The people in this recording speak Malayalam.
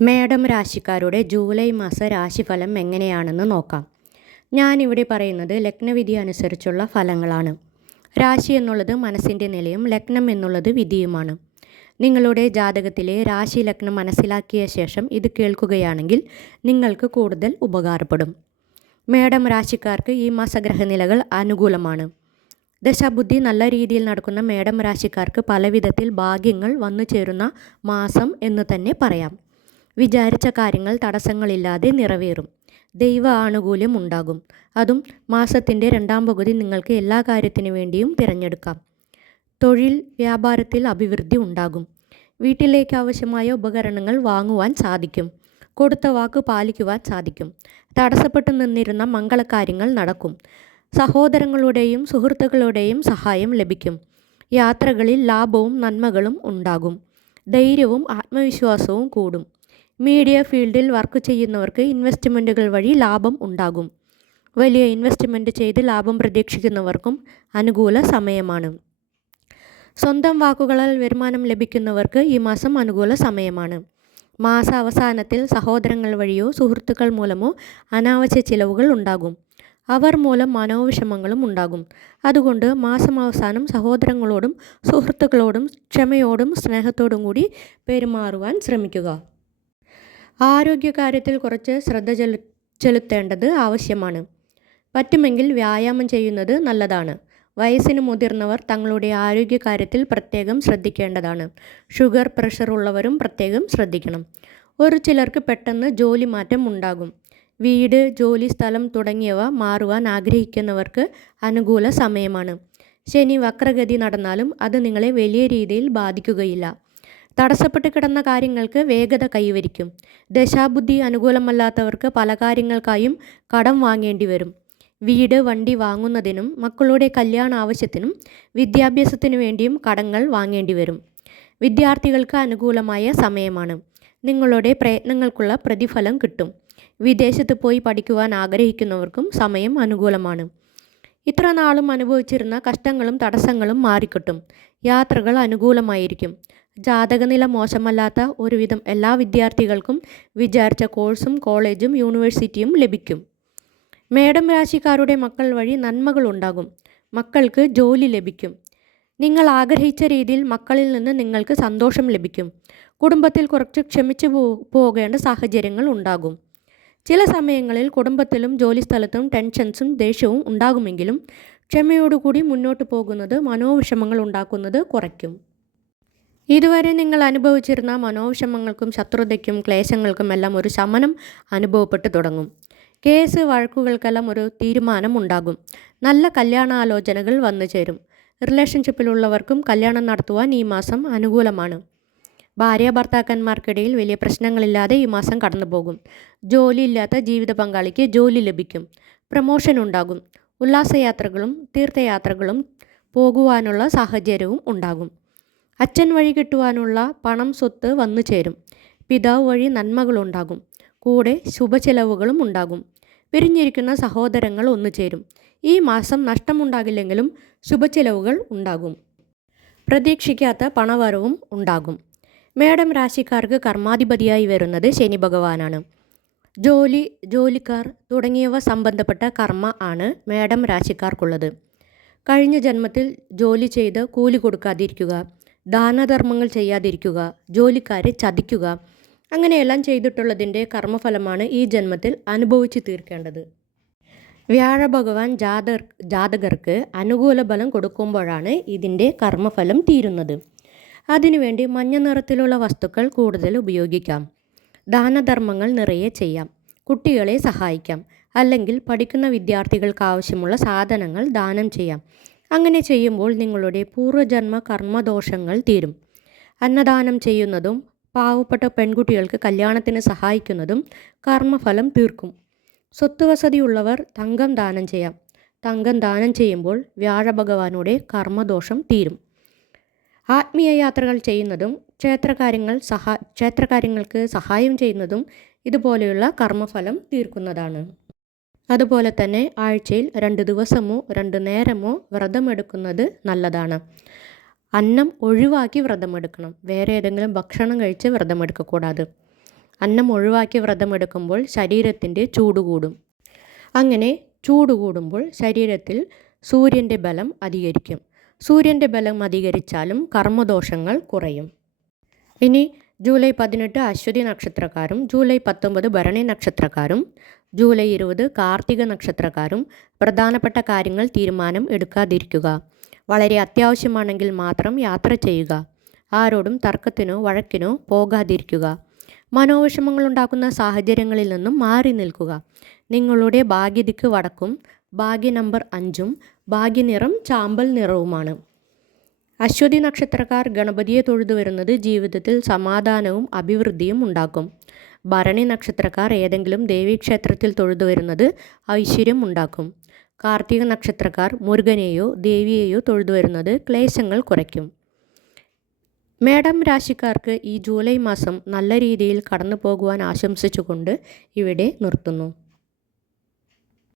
മേടം രാശിക്കാരുടെ ജൂലൈ മാസ രാശിഫലം എങ്ങനെയാണെന്ന് നോക്കാം. ഞാനിവിടെ പറയുന്നത് ലഗ്നവിധി അനുസരിച്ചുള്ള ഫലങ്ങളാണ്. രാശി എന്നുള്ളത് മനസ്സിന്റെ നിലയും ലഗ്നം എന്നുള്ളത് വിധിയുമാണ്. നിങ്ങളുടെ ജാതകത്തിലെ രാശി ലഗ്നം മനസ്സിലാക്കിയ ശേഷം ഇത് കേൾക്കുകയാണെങ്കിൽ നിങ്ങൾക്ക് കൂടുതൽ ഉപകാരപ്പെടും. മേഡം രാശിക്കാർക്ക് ഈ മാസഗ്രഹനിലകൾ അനുകൂലമാണ്. ദശാബുദ്ധി നല്ല രീതിയിൽ നടക്കുന്ന മേഡം രാശിക്കാർക്ക് പലവിധത്തിൽ ഭാഗ്യങ്ങൾ വന്നു ചേരുന്ന മാസം എന്ന് തന്നെ പറയാം. വിചാരിച്ച കാര്യങ്ങൾ തടസ്സങ്ങളില്ലാതെ നിറവേറും. ദൈവ ആനുകൂല്യം ഉണ്ടാകും. അതും മാസത്തിന്റെ രണ്ടാം പകുതി നിങ്ങൾക്ക് എല്ലാ കാര്യത്തിനു വേണ്ടിയും തിരഞ്ഞെടുക്കാം. തൊഴിൽ വ്യാപാരത്തിൽ അഭിവൃദ്ധി ഉണ്ടാകും. വീട്ടിലേക്ക് ആവശ്യമായ ഉപകരണങ്ങൾ വാങ്ങുവാൻ സാധിക്കും. കൊടുത്ത വാക്ക് പാലിക്കുവാൻ സാധിക്കും. തടസ്സപ്പെട്ടു നിന്നിരുന്ന മംഗളകാര്യങ്ങൾ നടക്കും. സഹോദരങ്ങളുടെയും സുഹൃത്തുക്കളുടെയും സഹായം ലഭിക്കും. യാത്രകളിൽ ലാഭവും നന്മകളും ഉണ്ടാകും. ധൈര്യവും ആത്മവിശ്വാസവും കൂടും. മീഡിയ ഫീൽഡിൽ വർക്ക് ചെയ്യുന്നവർക്ക് ഇൻവെസ്റ്റ്മെന്റുകൾ വഴി ലാഭം ഉണ്ടാകും. വലിയ ഇൻവെസ്റ്റ്മെന്റ് ചെയ്ത് ലാഭം പ്രതീക്ഷിക്കുന്നവർക്കും അനുകൂല സമയമാണ്. സ്വന്തം വാക്കുകളാൽ വരുമാനം ലഭിക്കുന്നവർക്ക് ഈ മാസം അനുകൂല സമയമാണ്. മാസ അവസാനത്തിൽ സഹോദരങ്ങൾ വഴിയോ സുഹൃത്തുക്കൾ മൂലമോ അനാവശ്യ ചിലവുകൾ ഉണ്ടാകും. അവർ മൂലം മനോവിഷമങ്ങളും ഉണ്ടാകും. അതുകൊണ്ട് മാസം അവസാനം സഹോദരങ്ങളോടും സുഹൃത്തുക്കളോടും ക്ഷമയോടും സ്നേഹത്തോടും കൂടി പെരുമാറുവാൻ ശ്രമിക്കുക. ആരോഗ്യകാര്യത്തിൽ കുറച്ച് ശ്രദ്ധ ചെലു ചെലുത്തേണ്ടത് ആവശ്യമാണ്. പറ്റുമെങ്കിൽ വ്യായാമം ചെയ്യുന്നത് നല്ലതാണ്. വയസ്സിന് മുതിർന്നവർ തങ്ങളുടെ ആരോഗ്യകാര്യത്തിൽ പ്രത്യേകം ശ്രദ്ധിക്കേണ്ടതാണ്. ഷുഗർ പ്രഷർ ഉള്ളവരും പ്രത്യേകം ശ്രദ്ധിക്കണം. ഒരു ചിലർക്ക് പെട്ടെന്ന് ജോലി മാറ്റം ഉണ്ടാകും. വീട് ജോലി സ്ഥലം തുടങ്ങിയവ മാറുവാൻ ആഗ്രഹിക്കുന്നവർക്ക് അനുകൂല സമയമാണ്. ശനി വക്രഗതി നടന്നാലും അത് നിങ്ങളെ വലിയ രീതിയിൽ ബാധിക്കുകയില്ല. തടസ്സപ്പെട്ട് കിടന്ന കാര്യങ്ങൾക്ക് വേഗത കൈവരിക്കും. ദശാബുദ്ധി അനുകൂലമല്ലാത്തവർക്ക് പല കാര്യങ്ങൾക്കായും കടം വാങ്ങേണ്ടി വരും വീട് വണ്ടി വാങ്ങുന്നതിനും മക്കളുടെ കല്യാണ ആവശ്യത്തിനും വിദ്യാഭ്യാസത്തിനു വേണ്ടിയും കടങ്ങൾ വാങ്ങേണ്ടി വരും വിദ്യാർത്ഥികൾക്ക് അനുകൂലമായ സമയമാണ്. നിങ്ങളുടെ പ്രയത്നങ്ങൾക്കുള്ള പ്രതിഫലം കിട്ടും. വിദേശത്ത് പോയി പഠിക്കുവാൻ ആഗ്രഹിക്കുന്നവർക്കും സമയം അനുകൂലമാണ്. ഇത്ര നാളും അനുഭവിച്ചിരുന്ന കഷ്ടങ്ങളും തടസ്സങ്ങളും മാറിക്കിട്ടും. യാത്രകൾ അനുകൂലമായിരിക്കും. ജാതകനില മോശമല്ലാത്ത ഒരുവിധം എല്ലാ വിദ്യാർത്ഥികൾക്കും വിചാരിച്ച കോഴ്സും കോളേജും യൂണിവേഴ്സിറ്റിയും ലഭിക്കും. മേഡം രാശിക്കാരുടെ മക്കൾ വഴി നന്മകൾ ഉണ്ടാകും. മക്കൾക്ക് ജോലി ലഭിക്കും. നിങ്ങൾ ആഗ്രഹിച്ച രീതിയിൽ മക്കളിൽ നിന്ന് നിങ്ങൾക്ക് സന്തോഷം ലഭിക്കും. കുടുംബത്തിൽ കുറച്ച് ക്ഷമിച്ചു പോകേണ്ട സാഹചര്യങ്ങൾ ഉണ്ടാകും. ചില സമയങ്ങളിൽ കുടുംബത്തിലും ജോലിസ്ഥലത്തും ടെൻഷൻസും ദേഷ്യവും ഉണ്ടാകുമെങ്കിലും ക്ഷമയോടുകൂടി മുന്നോട്ട് പോകുന്നത് മനോവിഷമങ്ങൾ ഉണ്ടാക്കുന്നത് കുറയ്ക്കും. ഇതുവരെ നിങ്ങൾ അനുഭവിച്ചിരുന്ന മനോവിഷമങ്ങൾക്കും ശത്രുതയ്ക്കും ക്ലേശങ്ങൾക്കും എല്ലാം ഒരു ശമനം അനുഭവപ്പെട്ടു തുടങ്ങും. കേസ് വഴക്കുകൾക്കെല്ലാം ഒരു തീരുമാനം ഉണ്ടാകും നല്ല കല്യാണാലോചനകൾ വന്നു ചേരും. റിലേഷൻഷിപ്പിലുള്ളവർക്കും കല്യാണം നടത്തുവാൻ ഈ മാസം അനുകൂലമാണ്. ഭാര്യ ഭർത്താക്കന്മാർക്കിടയിൽ വലിയ പ്രശ്നങ്ങളില്ലാതെ ഈ മാസം കടന്നുപോകും. ജോലിയില്ലാത്ത ജീവിത പങ്കാളിക്ക് ജോലി ലഭിക്കും. പ്രമോഷൻ ഉണ്ടാകും. ഉല്ലാസയാത്രകളും തീർത്ഥയാത്രകളും പോകുവാനുള്ള സാഹചര്യവും ഉണ്ടാകും. അച്ഛൻ വഴി കിട്ടുവാനുള്ള പണം സ്വത്ത് വന്നു ചേരും. പിതാവ് വഴി നന്മകളുണ്ടാകും. കൂടെ ശുഭചെലവുകളും ഉണ്ടാകും. പിരിഞ്ഞിരിക്കുന്ന സഹോദരങ്ങൾ ഒന്നു ചേരും. ഈ മാസം നഷ്ടമുണ്ടാകില്ലെങ്കിലും ശുഭചെലവുകൾ ഉണ്ടാകും. പ്രതീക്ഷിക്കാത്ത പണവരവും ഉണ്ടാകും. മേഡം രാശിക്കാർക്ക് കർമാധിപതിയായി വരുന്നത് ശനി ഭഗവാനാണ്. ജോലി ജോലിക്കാർ തുടങ്ങിയവ സംബന്ധപ്പെട്ട കർമ്മ ആണ് മേഡം രാശിക്കാർക്കുള്ളത്. കഴിഞ്ഞ ജന്മത്തിൽ ജോലി ചെയ്ത് കൂലി കൊടുക്കാതിരിക്കുക ദാനധർമ്മങ്ങൾ ചെയ്യാതിരിക്കുക ജോലിക്കാരെ ചതിക്കുക അങ്ങനെയെല്ലാം ചെയ്തിട്ടുള്ളതിന്റെ കർമ്മഫലമാണ് ഈ ജന്മത്തിൽ അനുഭവിച്ചു തീർക്കേണ്ടത്. വ്യാഴ ഭഗവാൻ ജാതർ ജാതകർക്ക് അനുകൂല ബലം കൊടുക്കുമ്പോഴാണ് ഇതിന്റെ കർമ്മഫലം തീരുന്നത്. അതിനുവേണ്ടി മഞ്ഞ നിറത്തിലുള്ള വസ്തുക്കൾ കൂടുതൽ ഉപയോഗിക്കാം. ദാനധർമ്മങ്ങൾ നിറയെ ചെയ്യാം. കുട്ടികളെ സഹായിക്കാം. അല്ലെങ്കിൽ പഠിക്കുന്ന വിദ്യാർത്ഥികൾക്ക് ആവശ്യമുള്ള സാധനങ്ങൾ ദാനം ചെയ്യാം. അങ്ങനെ ചെയ്യുമ്പോൾ നിങ്ങളുടെ പൂർവജന്മ കർമ്മദോഷങ്ങൾ തീരും. അന്നദാനം ചെയ്യുന്നതും പാവപ്പെട്ട പെൺകുട്ടികൾക്ക് കല്യാണത്തിന് സഹായിക്കുന്നതും കർമ്മഫലം തീർക്കും. സ്വത്തുവസതിയുള്ളവർ തങ്കം ദാനം ചെയ്യാം. തങ്കം ദാനം ചെയ്യുമ്പോൾ വ്യാഴഭഗവാനുടെ കർമ്മദോഷം തീരും. ആത്മീയ യാത്രകൾ ചെയ്യുന്നതും ക്ഷേത്രകാര്യങ്ങൾ സഹാ ക്ഷേത്രകാര്യങ്ങൾക്ക് സഹായം ചെയ്യുന്നതും ഇതുപോലെയുള്ള കർമ്മഫലം തീർക്കുന്നതാണ്. അതുപോലെ തന്നെ ആഴ്ചയിൽ രണ്ട് ദിവസമോ രണ്ട് നേരമോ വ്രതമെടുക്കുന്നത് നല്ലതാണ്. അന്നം ഒഴിവാക്കി വ്രതമെടുക്കണം. വേറെ ഏതെങ്കിലും ഭക്ഷണം കഴിച്ച് വ്രതമെടുക്കക്കൂടാതെ. അന്നം ഒഴിവാക്കി വ്രതമെടുക്കുമ്പോൾ ശരീരത്തിന്റെ ചൂട് കൂടും. അങ്ങനെ ചൂട് കൂടുമ്പോൾ ശരീരത്തിൽ സൂര്യന്റെ ബലം അധികരിക്കും. സൂര്യന്റെ ബലം അധികരിച്ചാലും കർമ്മദോഷങ്ങൾ കുറയും. ഇനി ജൂലൈ പതിനെട്ട് അശ്വതി നക്ഷത്രക്കാരും ജൂലൈ പത്തൊമ്പത് ഭരണി നക്ഷത്രക്കാരും ജൂലൈ ഇരുപത് കാർത്തിക നക്ഷത്രക്കാരും പ്രധാനപ്പെട്ട കാര്യങ്ങൾ തീരുമാനം എടുക്കാതിരിക്കുക. വളരെ അത്യാവശ്യമാണെങ്കിൽ മാത്രം യാത്ര ചെയ്യുക. ആരോടും തർക്കത്തിനോ വഴക്കിനോ പോകാതിരിക്കുക. മനോവിഷമങ്ങളുണ്ടാക്കുന്ന സാഹചര്യങ്ങളിൽ നിന്നും മാറി നിൽക്കുക. നിങ്ങളുടെ ഭാഗ്യദിക്ക് വടക്കും ഭാഗ്യ നമ്പർ അഞ്ചും ഭാഗ്യനിറം ചാമ്പൽ നിറവുമാണ്. അശ്വതി നക്ഷത്രക്കാർ ഗണപതിയെ തൊഴുതു വരുന്നത് ജീവിതത്തിൽ സമാധാനവും അഭിവൃദ്ധിയും ഉണ്ടാക്കും. ഭരണി നക്ഷത്രക്കാർ ഏതെങ്കിലും ദേവീക്ഷേത്രത്തിൽ തൊഴുതു വരുന്നത് ഐശ്വര്യം ഉണ്ടാക്കും. കാർത്തിക നക്ഷത്രക്കാർ മുരുകനെയോ ദേവിയെയോ തൊഴുതു വരുന്നത് ക്ലേശങ്ങൾ കുറയ്ക്കും. മേഡം രാശിക്കാർക്ക് ഈ ജൂലൈ മാസം നല്ല രീതിയിൽ കടന്നു പോകുവാൻ ആശംസിച്ചുകൊണ്ട് ഇവിടെ നിർത്തുന്നു.